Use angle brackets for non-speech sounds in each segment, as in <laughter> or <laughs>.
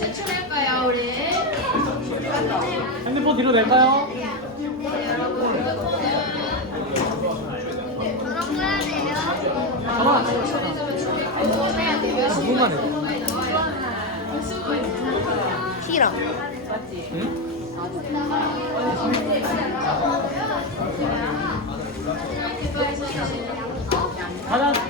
제출할까요, 우리? 핸드폰 뒤로 낼까요? 네, 여러분, 핸드폰은 저런 거 해야 돼요. 잠깐만. 편의점에 출입하고 해야 돼요. 궁금하네. 신고에 나와요. 쓰고 있습니다. 싫어. 응? 가자. 자,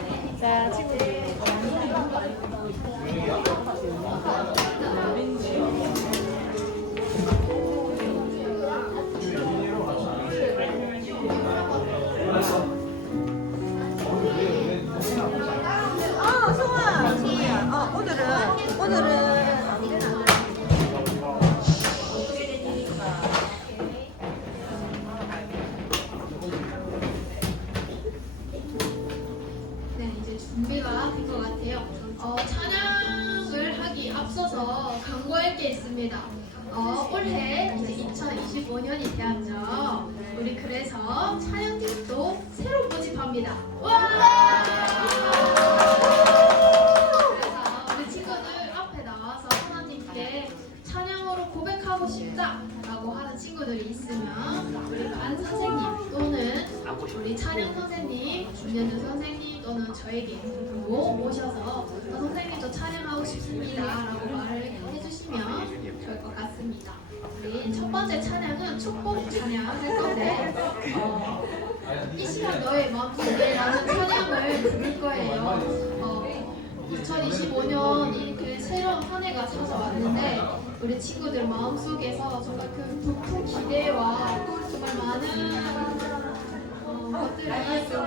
이 시간 너의 마음속에 라는 찬양을 부를 거예요. 어, 2025년 이렇게 새로운 한 해가 찾아왔는데 우리 친구들 마음속에서 정말 그 부푼 기대와 정말 많은 어, 것들이 좀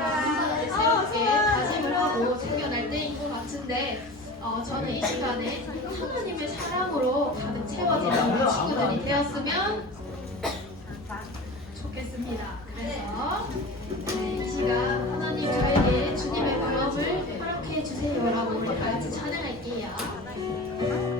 새롭게 다짐을 하고 생겨날 때인 것 같은데 어, 저는 이 시간에 하나님의 사랑으로 가득 채워지는 우리 친구들이 되었으면 좋겠습니다. 그래서 주세요라고 우리 다 같이 찬양할게요.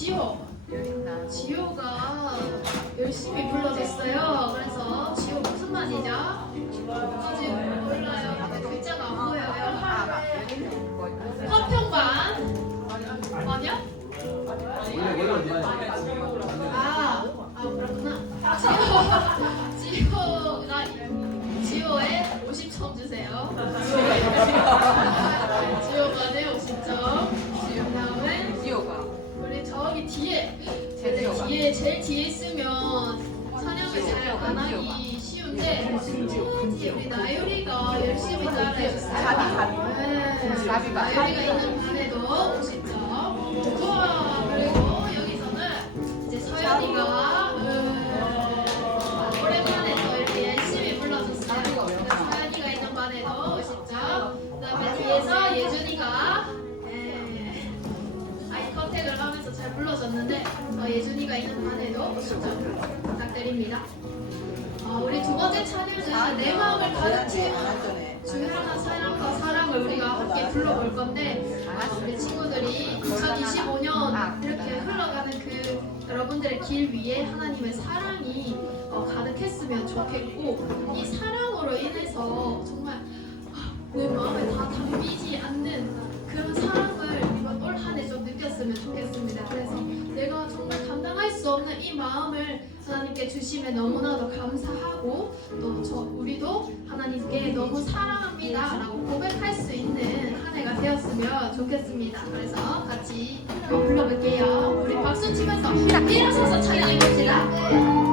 지호 지호가 열심히 불러줬어요. 그래서 지호 무슨 말이죠? 아직 몰라요. 근데 글자가 안 보여요. 화평반 아니야? 아, 아 그렇구나. 지호 지호가 지호의 50점 주세요. 지호반에 50점. 저기 뒤에 제대로가. 뒤에 제일 뒤에 있으면 사냥을 잘안 하기 쉬운데 뒤에 우리 나유리가 열심히 따라해줬어요. 자비, 자비. 네. 자비 반. 나유리가 있는 반에도 50점. 우와 그리고 여기서는 이제 서연이가 불러줬는데 어, 예준이가 있는 반에도 50점 부탁드립니다. 어, 우리 두 번째 찬양은 내 마음을 가득 채운 주하나 사랑과 사랑을 우리가 함께 불러볼 건데 어, 우리 친구들이 2025년 이렇게 흘러가는 그 여러분들의 길 위에 하나님의 사랑이 어, 가득했으면 좋겠고 이 사랑으로 인해서 정말 아, 내 마음에 다 담기지 않는 그런 이번 올 한 해 좀 느꼈으면 좋겠습니다. 그래서 내가 정말 감당할 수 없는 이 마음을 하나님께 주심에 너무나도 감사하고 또 저 우리도 하나님께 너무 사랑합니다라고 고백할 수 있는 한 해가 되었으면 좋겠습니다. 그래서 같이 불러볼게요. 우리 박수 치면서 일어서서 찬양해 봅시다.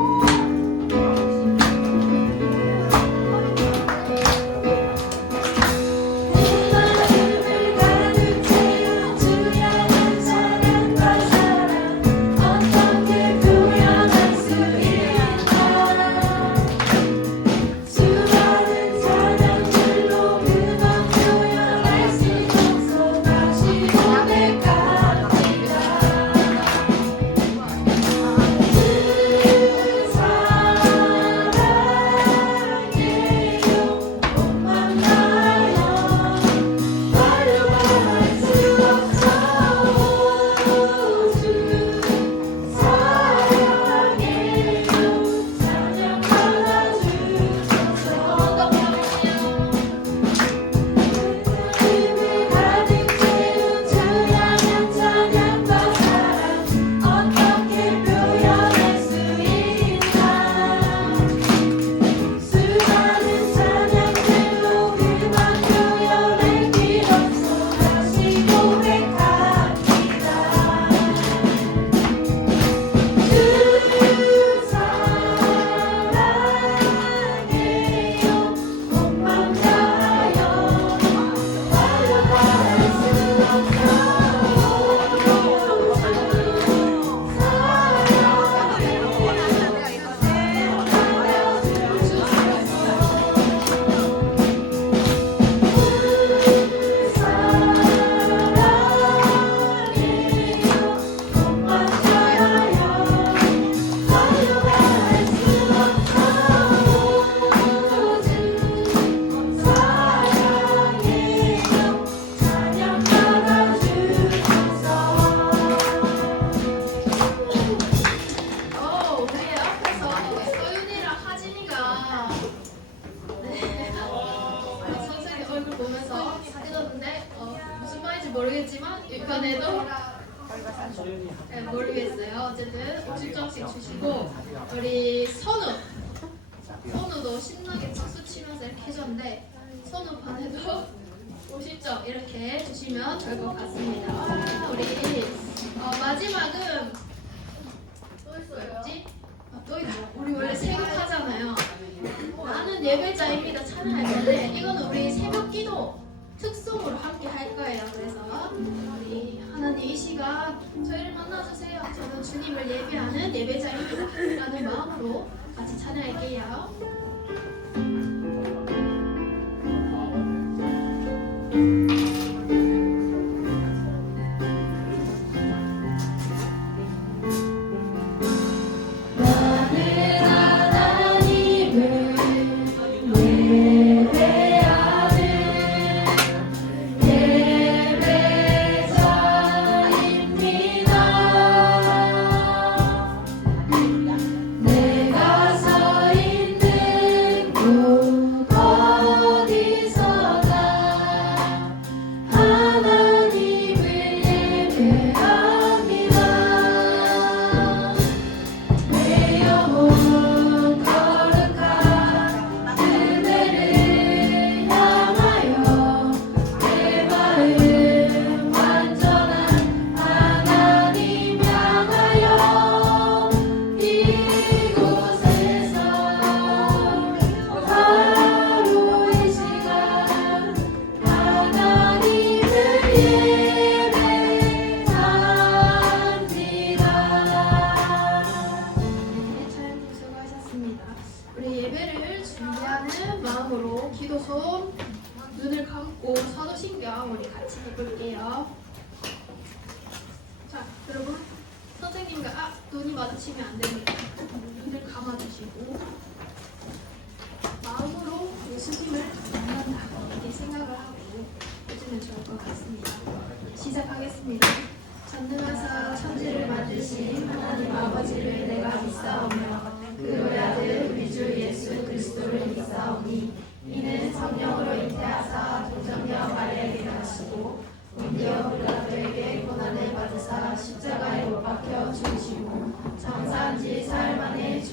나는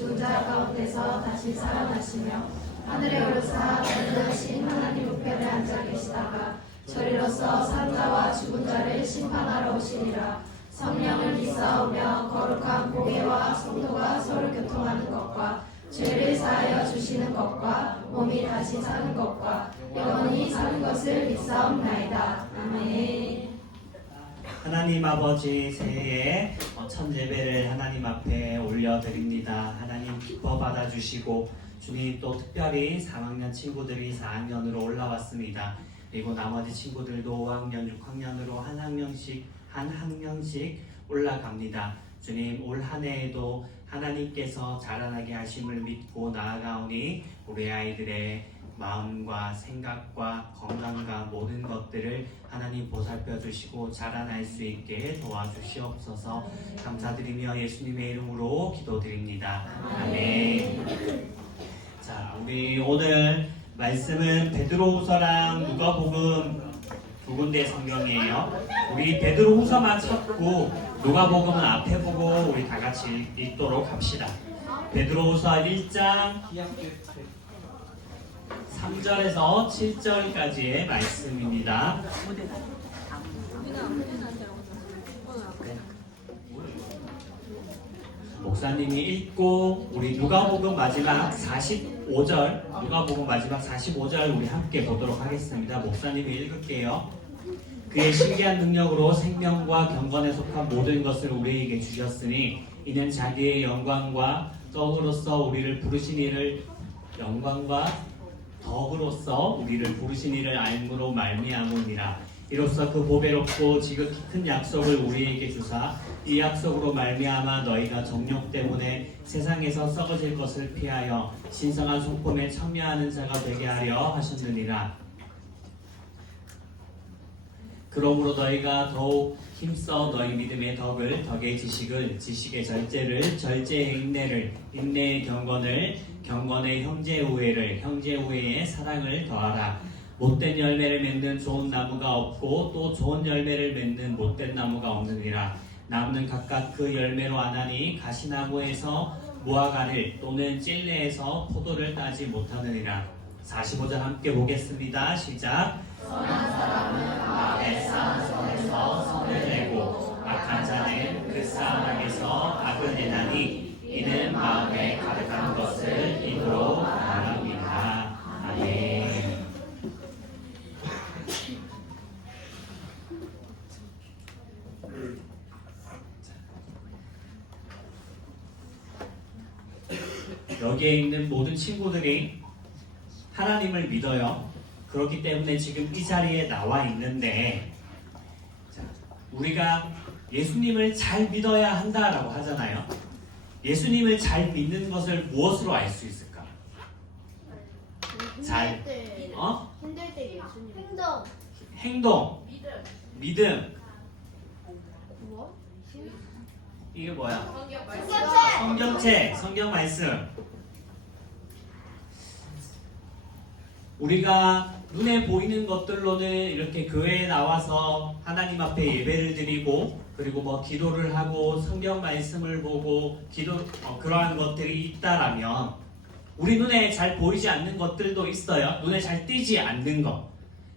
죽은 자 가운데서 다시 살아나시며 하늘에 오르사 전능하신 하나님 우편에 앉아 계시다가 저리로서 산자와 죽은 자를 심판하러 오시리라. 성령을 믿사오며 거룩한 공예와 성도가 서로 교통하는 것과 죄를 사하여 주시는 것과 몸이 다시 사는 것과 영원히 사는 것을 믿사옵나이다. 아멘. 하나님 아버지 새해에 첫 예배를 하나님 앞에 올려드립니다. 하나님 기뻐 받아주시고 주님 또 특별히 3학년 친구들이 4학년으로 올라왔습니다. 그리고 나머지 친구들도 5학년, 6학년으로 한 학년씩 한 학년씩 올라갑니다. 주님 올 한 해에도 하나님께서 자라나게 하심을 믿고 나아가오니 우리 아이들의 마음과 생각과 건강과 모든 것들을 하나님 보살펴 주시고 자라날 수 있게 도와주시옵소서 감사드리며 예수님의 이름으로 기도드립니다. 아멘. 자, 우리 오늘 말씀은 베드로후서랑 누가복음 두 군데 성경이에요. 우리 베드로후서만 찾고 누가복음은 앞에 보고 우리 다 같이 읽도록 합시다. 베드로후서 1장 3절에서 7절까지의 말씀입니다. 목사님이 읽고 우리 누가복음 마지막 45절 누가복음 마지막 45절 우리 함께 보도록 하겠습니다. 목사님이 읽을게요. 그의 신기한 능력으로 생명과 경건에 속한 모든 것을 우리에게 주셨으니 이는 자기의 영광과 떡으로서 우리를 부르신 이를 영광과 덕으로서 우리를 부르신 이를 알므로 말미암으니라. 이로써 그 보배롭고 지극히 큰 약속을 우리에게 주사 이 약속으로 말미암아 너희가 정욕 때문에 세상에서 썩어질 것을 피하여 신성한 성품에 참여하는 자가 되게 하려 하셨느니라. 그러므로 너희가 더욱 힘써 너희 믿음의 덕을 덕의 지식을 지식의 절제를 절제의 인내를 인내의 경건을 경건의 형제 우애를 형제 우애의 사랑을 더하라. 못된 열매를 맺는 좋은 나무가 없고 또 좋은 열매를 맺는 못된 나무가 없느니라. 나무는 각각 그 열매로 아나니 가시나무에서 무화과를 또는 찔레에서 포도를 따지 못하느니라. 45절 함께 보겠습니다. 시작. 쌓은 손에서 손을 내고 악한 악을 내나니 이는 마음에 가득한 것을 입으로 말합니다. 아멘. 여기에 있는 모든 친구들이 하나님을 믿어요. 그렇기 때문에 지금 이 자리에 나와 있는데 자, 우리가 예수님을 잘 믿어야 한다라고 하잖아요. 예수님을 잘 믿는 것을 무엇으로 알 수 있을까? 잘 어? 힘들 때 예수님 행동 행동, 믿음. 뭐? 이게 뭐야? 성경책 성경책, 성경 말씀. 우리가 눈에 보이는 것들로는 이렇게 교회에 나와서 하나님 앞에 예배를 드리고 그리고 뭐 기도를 하고 성경 말씀을 보고 기도 어, 그러한 것들이 있다라면 우리 눈에 잘 보이지 않는 것들도 있어요. 눈에 잘 띄지 않는 것.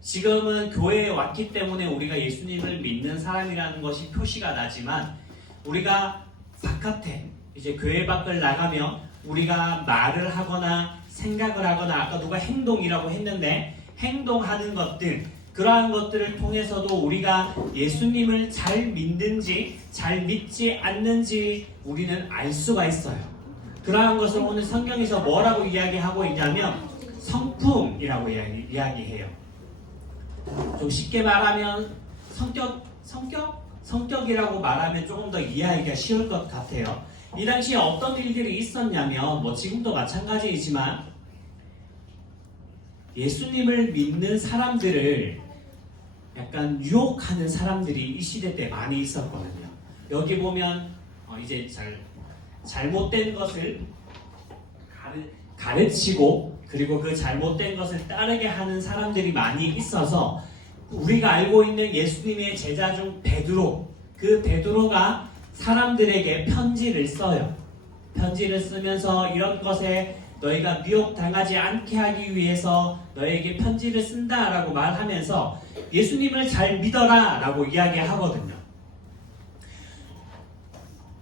지금은 교회에 왔기 때문에 우리가 예수님을 믿는 사람이라는 것이 표시가 나지만 우리가 바깥에 이제 교회 밖을 나가면 우리가 말을 하거나 생각을 하거나 아까 누가 행동이라고 했는데 행동하는 것들 그러한 것들을 통해서도 우리가 예수님을 잘 믿는지 잘 믿지 않는지 우리는 알 수가 있어요. 그러한 것을 오늘 성경에서 뭐라고 이야기하고 있냐면 성품이라고 이야기, 이야기해요. 좀 쉽게 말하면 성격 성격 성격이라고 말하면 조금 더 이해하기가 쉬울 것 같아요. 이 당시에 어떤 일들이 있었냐면 뭐 지금도 마찬가지이지만 예수님을 믿는 사람들을 약간 유혹하는 사람들이 이 시대 때 많이 있었거든요. 여기 보면 어, 이제 잘 잘못된 것을 가르, 가르치고 그리고 그 잘못된 것을 따르게 하는 사람들이 많이 있어서 우리가 알고 있는 예수님의 제자 중 베드로 그 베드로가 사람들에게 편지를 써요. 편지를 쓰면서 이런 것에 너희가 미혹 당하지 않게 하기 위해서 너에게 편지를 쓴다라고 말하면서 예수님을 잘 믿어라 라고 이야기하거든요.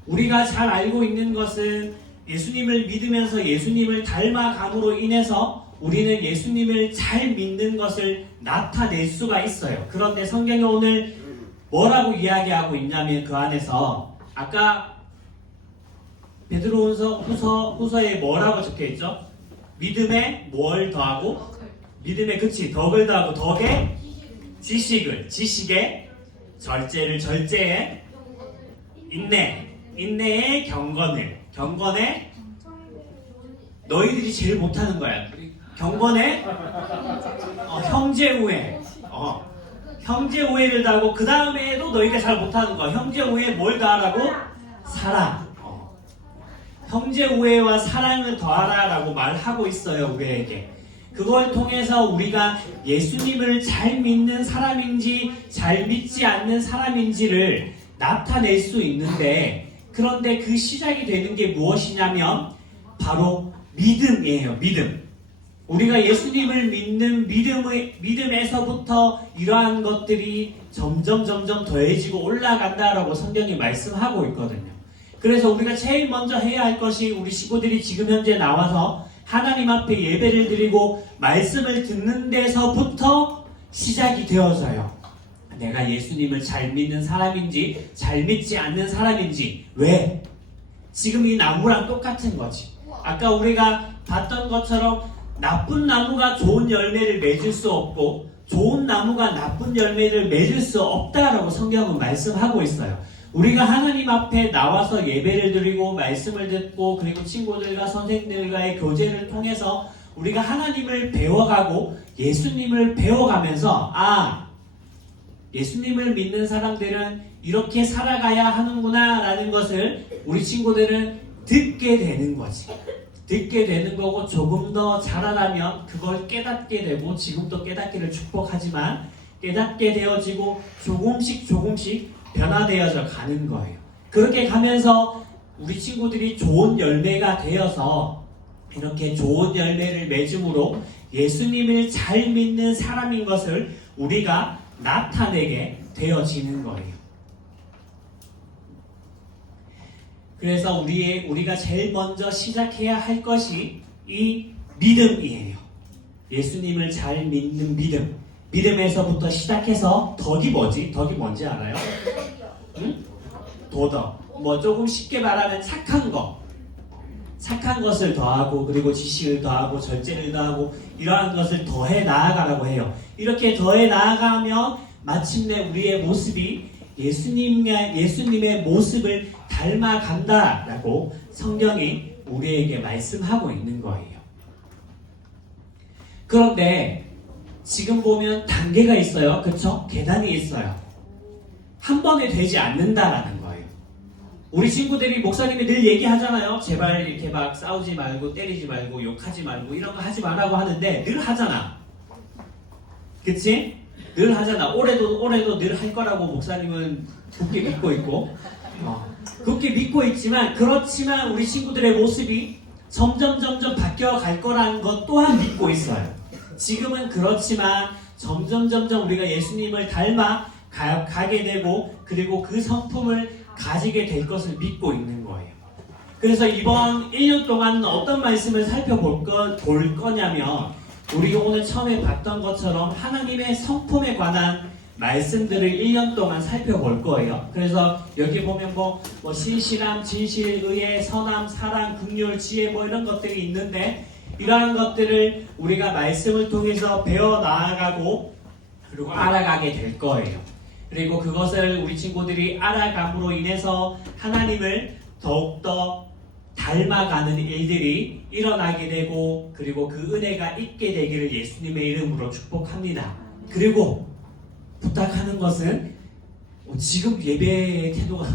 우리가 잘 알고 있는 것은 예수님을 믿으면서 예수님을 닮아감으로 인해서 우리는 예수님을 잘 믿는 것을 나타낼 수가 있어요. 그런데 성경이 오늘 뭐라고 이야기하고 있냐면 그 안에서 아까 베드로후서 후서 후서에 뭐라고 적혀 있죠? 믿음에 뭘 더하고 믿음에 그치 덕을 더하고 덕에 지식을 지식에 절제를 절제에 인내 인내에 경건을 경건에 너희들이 제일 못하는 거야. 경건에 어, 형제 우애. 어, 형제 우애를 다하고 그 다음에도 너희가 잘 못하는 거야 형제 우애 뭘 더하라고? 사랑. 어. 형제 우애와 사랑을 더하라라고 말하고 있어요 우리에게 그걸 통해서 우리가 예수님을 잘 믿는 사람인지 잘 믿지 않는 사람인지를 나타낼 수 있는데 그런데 그 시작이 되는 게 무엇이냐면 바로 믿음이에요 믿음 우리가 예수님을 믿는 믿음의, 믿음에서부터 이러한 것들이 점점 점점 더해지고 올라간다라고 성경이 말씀하고 있거든요. 그래서 우리가 제일 먼저 해야 할 것이 우리 식구들이 지금 현재 나와서 하나님 앞에 예배를 드리고 말씀을 듣는 데서부터 시작이 되어져요. 내가 예수님을 잘 믿는 사람인지 잘 믿지 않는 사람인지 왜? 지금 이 나무랑 똑같은 거지. 아까 우리가 봤던 것처럼 나쁜 나무가 좋은 열매를 맺을 수 없고 좋은 나무가 나쁜 열매를 맺을 수 없다라고 성경은 말씀하고 있어요. 우리가 하나님 앞에 나와서 예배를 드리고 말씀을 듣고 그리고 친구들과 선생님들과의 교제를 통해서 우리가 하나님을 배워가고 예수님을 배워가면서 아 예수님을 믿는 사람들은 이렇게 살아가야 하는구나 라는 것을 우리 친구들은 듣게 되는 거지. 듣게 되는 거고 조금 더 자라나면 그걸 깨닫게 되고 지금도 깨닫기를 축복하지만 깨닫게 되어지고 조금씩 조금씩 변화되어져 가는 거예요. 그렇게 가면서 우리 친구들이 좋은 열매가 되어서 이렇게 좋은 열매를 맺음으로 예수님을 잘 믿는 사람인 것을 우리가 나타내게 되어지는 거예요. 그래서 우리의 우리가 제일 먼저 시작해야 할 것이 이 믿음이에요. 예수님을 잘 믿는 믿음. 믿음에서부터 시작해서 덕이 뭐지? 덕이 뭔지 알아요? 응? 도덕. 뭐 조금 쉽게 말하면 착한 거. 착한 것을 더하고 그리고 지식을 더하고 절제를 더하고 이러한 것을 더해 나아가라고 해요. 이렇게 더해 나아가면 마침내 우리의 모습이 예수님의 예수님의 모습을 닮아간다라고 성경이 우리에게 말씀하고 있는 거예요. 그런데 지금 보면 단계가 있어요. 그쵸? 계단이 있어요. 한 번에 되지 않는다라는 거예요. 우리 친구들이 목사님이 늘 얘기하잖아요. 제발 이렇게 막 싸우지 말고 때리지 말고 욕하지 말고 이런 거 하지 말라고 하는데 늘 하잖아. 그치? 늘 하잖아. 올해도 올해도 늘 할 거라고 목사님은 굳게 믿고 있고 어, 굳게 믿고 있지만 그렇지만 우리 친구들의 모습이 점점 점점 바뀌어 갈 거라는 것 또한 믿고 있어요. 지금은 그렇지만 점점 점점 우리가 예수님을 닮아 가, 가게 되고 그리고 그 성품을 가지게 될 것을 믿고 있는 거예요. 그래서 이번 1년 동안 어떤 말씀을 살펴볼 거, 볼 거냐면 우리가 오늘 처음에 봤던 것처럼 하나님의 성품에 관한 말씀들을 1년 동안 살펴볼 거예요. 그래서 여기 보면 뭐, 뭐 신실함, 진실, 의의, 선함, 사랑, 긍휼, 지혜 뭐 이런 것들이 있는데 이러한 것들을 우리가 말씀을 통해서 배워 나아가고 그리고 알아가게 될 거예요. 그리고 그것을 우리 친구들이 알아감으로 인해서 하나님을 더욱더 닮아가는 일들이 일어나게 되고 그리고 그 은혜가 있게 되기를 예수님의 이름으로 축복합니다. 그리고 부탁하는 것은 어, 지금 예배의 태도가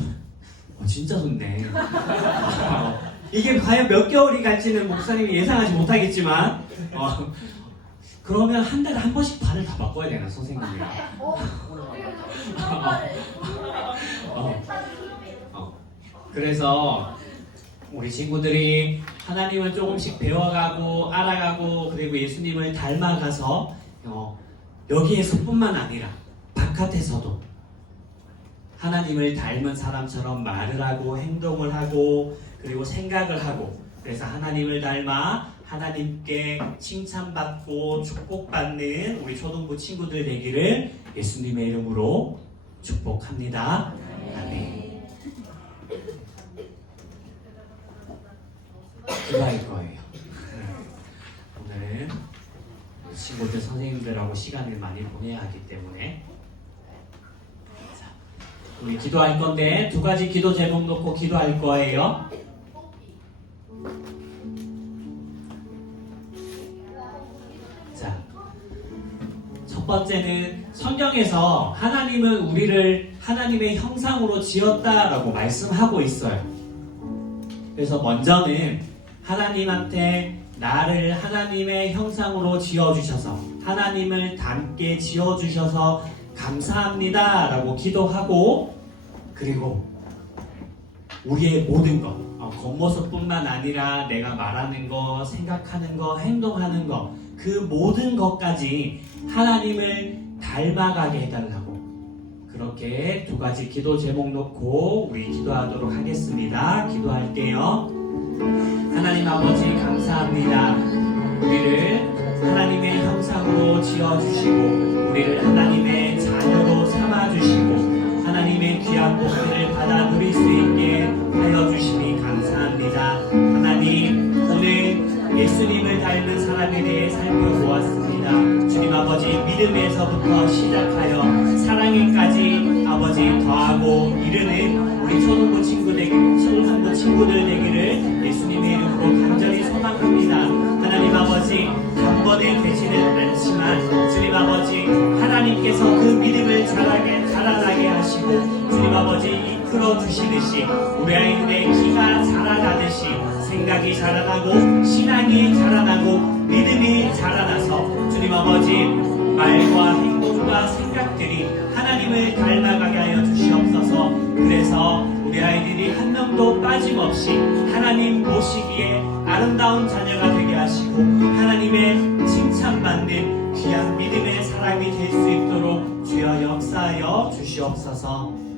어, 진짜 좋네. 어, <laughs> 이게 과연 몇 개월이 갈지는 목사님이 예상하지 못하겠지만 어, 그러면 한 달에 한 번씩 발을 다 바꿔야 되나 선생님이? 어. 그래서 우리 친구들이 하나님을 조금씩 배워가고 알아가고 그리고 예수님을 닮아가서 어, 여기에서뿐만 아니라 바깥에서도 하나님을 닮은 사람처럼 말을 하고 행동을 하고 그리고 생각을 하고 그래서 하나님을 닮아 하나님께 칭찬받고 축복받는 우리 초등부 친구들 되기를 예수님의 이름으로 축복합니다. 아멘. 그거일 거예요. 오늘은 친구들 선생님들하고 시간을 많이 보내야 하기 때문에 자, 우리 기도할 건데 두 가지 기도 제목 놓고 기도할 거예요. 번째는 성경에서 하나님은 우리를 하나님의 형상으로 지었다라고 말씀하고 있어요. 그래서 먼저는 하나님한테 나를 하나님의 형상으로 지어주셔서 하나님을 닮게 지어주셔서 감사합니다 라고 기도하고 그리고 우리의 모든 것 어, 겉모습뿐만 아니라 내가 말하는 거 생각하는 거 행동하는 거그 모든 것까지 하나님을 닮아가게 해달라고 그렇게 두 가지 기도 제목 놓고 우리 기도하도록 하겠습니다. 기도할게요. 하나님 아버지 감사합니다. 우리를 하나님의 형상으로 지어주시고 우리를 하나님의 자녀로 삼아주시고 하나님의 귀한 복들을 받아 누릴 수 있게 하여 주심이 감사합니다. 하나님 오늘 예수님을 닮은 사람에 대해 살펴보았습니다. 주님 아버지 믿음에서부터 시작하여 사랑에까지 아버지 더하고 이르는 우리 초등부 친구들, 초등부 친구들 되기를 예수님의 이름으로 간절히 소망합니다. 하나님 아버지 단번에 되지는 않지만 주님 아버지 이끌어 주시듯이 우리 아이들의 키가 자라나듯이 생각이 자라나고 신앙이 자라나고 믿음이 자라나서 주님 아버지 말과 행동과 생각들이 하나님을 닮아가게 하여 주시옵소서. 그래서 우리 아이들이 한 명도 빠짐없이 하나님 모시기에 아름다운 자녀가 되게 하시고 하나님의 칭찬받는 귀한 믿음의 사람이 될 수 있도록 주여 역사하여 주시옵소서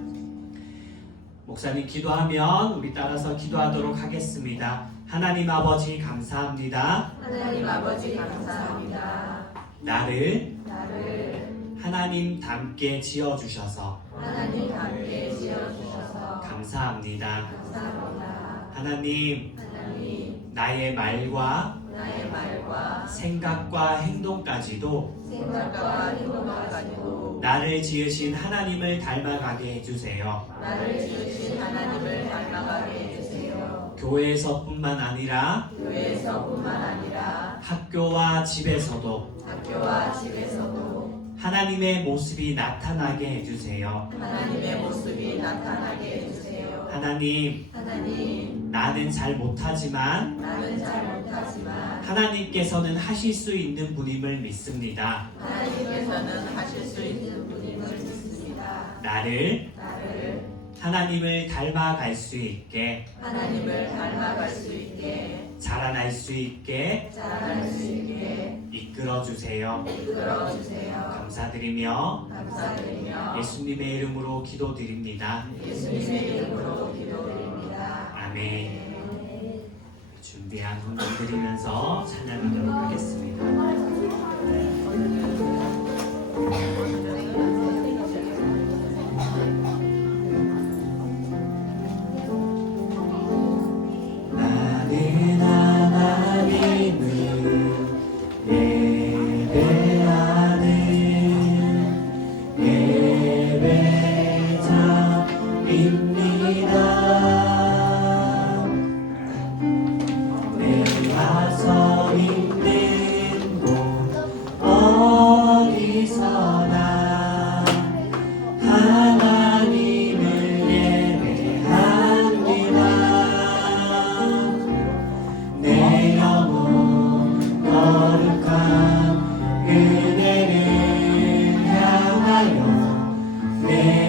목사님 기도하면 우리 따라서 기도하도록 하겠습니다. 하나님 아버지 감사합니다. 하나님 아버지 감사합니다. 나를 나를 하나님 닮게 지어 주셔서 하나님 함께 지어 주셔서 감사합니다. 감사합니다. 하나님 하나님 나의 말과 나의 말과 생각과 행동까지도 생각과 행동까지도 나를 지으신 하나님을 닮아가게 해주세요. 나를 지으신 하나님을 닮아가게 해주세요. 교회에서뿐만 아니라 교회에서뿐만 아니라 학교와 집에서도 학교와 집에서도 하나님의 모습이 나타나게 해주세요. 하나님의 모습이 나타나게 해주세요. 하나님, 하나님, 나는 잘 못하지만 나는 잘 못하지만 하나님께서는 하실 수 있는 분임을 믿습니다. 하나님께서는 하실 수 있는 분임을 믿습니다. 나를 나를 하나님을 닮아갈 수 있게 하나님을 닮아갈 수 있게 자라날 수 있게 자랄 수 있게 이끌어 주세요. 이끌어 주세요. 감사드리며 감사드리며 예수님의 이름으로 기도드립니다. 예수님의 이름으로 기도드립니다. 준비한 헌금 드리면서 찬양하도록 하겠습니다.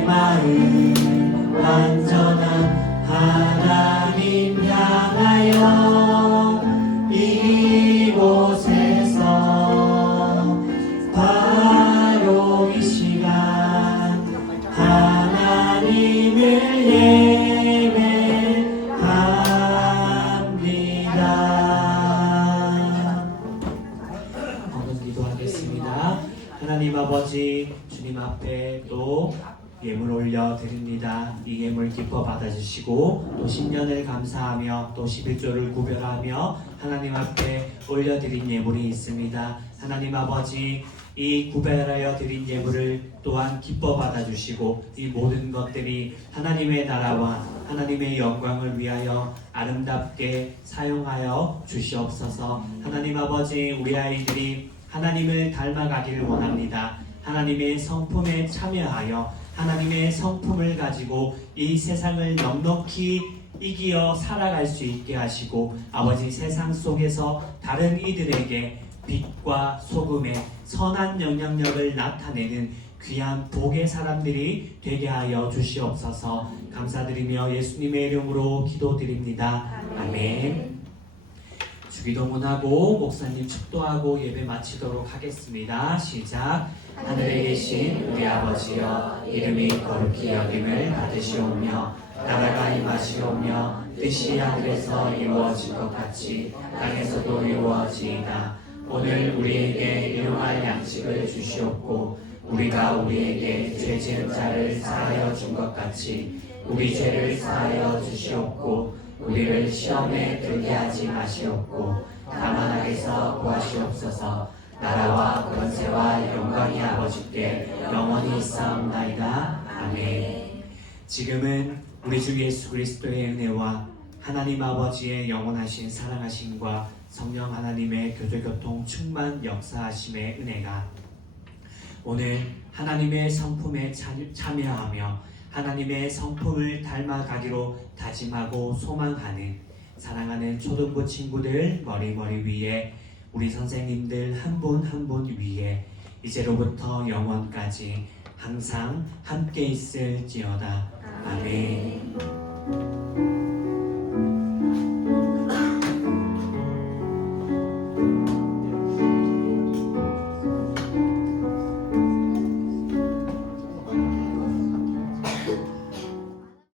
내 마음 완전한 받아주시고 또 신년을 감사하며 또 11조를 구별하며 하나님 앞에 올려드린 예물이 있습니다. 하나님 아버지 이 구별하여 드린 예물을 또한 기뻐 받아주시고 이 모든 것들이 하나님의 나라와 하나님의 영광을 위하여 아름답게 사용하여 주시옵소서 하나님 아버지 우리 아이들이 하나님을 닮아가기를 원합니다. 하나님의 성품에 참여하여 하나님의 성품을 가지고 이 세상을 넉넉히 이기어 살아갈 수 있게 하시고 아버지 세상 속에서 다른 이들에게 빛과 소금의 선한 영향력을 나타내는 귀한 복의 사람들이 되게 하여 주시옵소서 감사드리며 예수님의 이름으로 기도드립니다. 아멘. 주기도문하고 목사님 축도하고 예배 마치도록 하겠습니다. 시작. 하늘에 계신 우리 아버지여 이름이 거룩히 여김을 받으시오며 나라가 임하시오며 뜻이 하늘에서 이루어질 것 같이 땅에서도 이루어지이다. 오늘 우리에게 일용할 양식을 주시옵고 우리가 우리에게 죄 지은 자를 사하여 준 것 같이 우리 죄를 사하여 주시옵고 우리를 시험에 들게 하지 마시옵고 다만 악에서 구하시옵소서. 나라와 권세와 영광이 아버지께 영원히 있사옵나이다. 아멘. 지금은 우리 주 예수 그리스도의 은혜와 하나님 아버지의 영원하신 사랑하심과 성령 하나님의 교제교통 충만 역사하심의 은혜가 오늘 하나님의 성품에 참- 참여하며 하나님의 성품을 닮아가기로 다짐하고 소망하는 사랑하는 초등부 친구들 머리머리 위에 우리 선생님들 한 분 한 분 위에 이제로부터 영원까지 항상 함께 있을지어다. 아멘